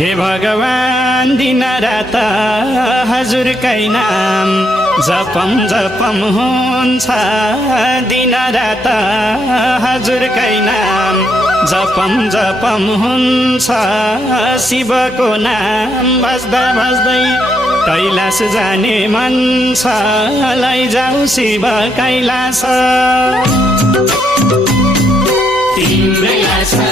हे भगवान दिनरात हजुरकै नाम जपम जपम हुन्छ दिनरात हजुरकै नाम जपम जपम हुन्छ शिवको नाम बस्दा बस्दै कैलाश जाने मन छ लैजाऊ शिव कैलाश तिम्रै आशा